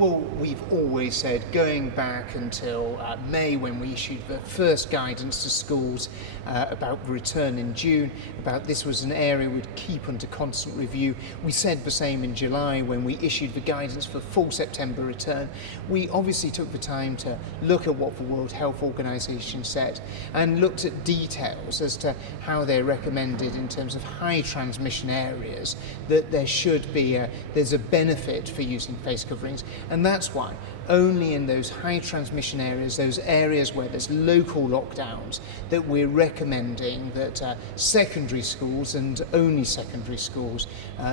Well, we've always said, going back until May, when we issued the first guidance to schools about the return in June, about this was an area we'd keep under constant review. We said the same in July when we issued the guidance for full September return. We obviously took the time to look at what the World Health Organization said and looked at details as to how they recommended in terms of high transmission areas that there should be there's a benefit for using face coverings. And that's why only in those high transmission areas, those areas where there's local lockdowns, that we're recommending that secondary schools and only secondary schools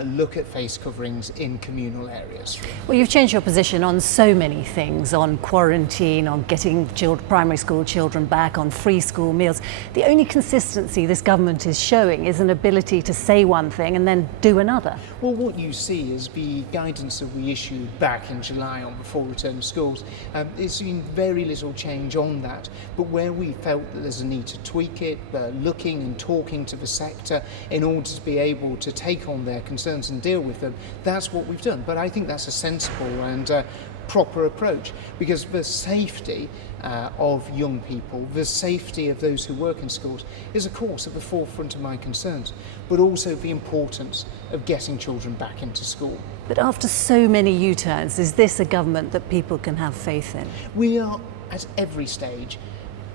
look at face coverings in communal areas. Well, you've changed your position on so many things, on quarantine, on getting primary school children back, on free school meals. The only consistency this government is showing is an ability to say one thing and then do another. Well, what you see is the guidance that we issued back in July on the full return to schools. There's been very little change on that, but where we felt that there's a need to tweak it, looking and talking to the sector in order to be able to take on their concerns and deal with them, that's what we've done. But I think that's a sensible and proper approach, because the safety of young people, the safety of those who work in schools is of course at the forefront of my concerns, but also the importance of getting children back into school. But after so many U-turns, is this a government that people can have faith in? We are, at every stage,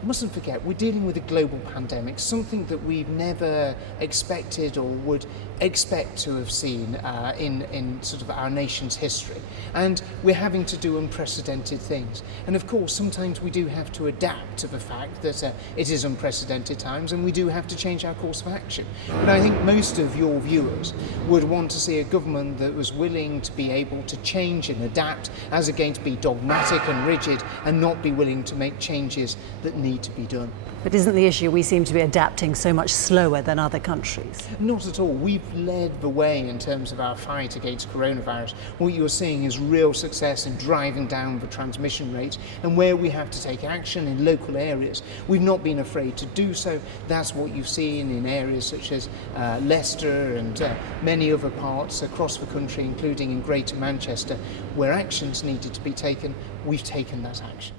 mustn't forget, we're dealing with a global pandemic, something that we've never expected or would expect to have seen in sort of our nation's history. And we're having to do unprecedented things. And of course, sometimes we do have to adapt to the fact that it is unprecedented times, and we do have to change our course of action. But I think most of your viewers would want to see a government that was willing to be able to change and adapt, as against be dogmatic and rigid and not be willing to make changes that need to be done. But isn't the issue we seem to be adapting so much slower than other countries? Not at all. We've led the way in terms of our fight against coronavirus. What you're seeing is real success in driving down the transmission rates, and where we have to take action in local areas, we've not been afraid to do so. That's what you've seen in areas such as Leicester and many other parts across the country, including in Greater Manchester, where actions needed to be taken. We've taken that action.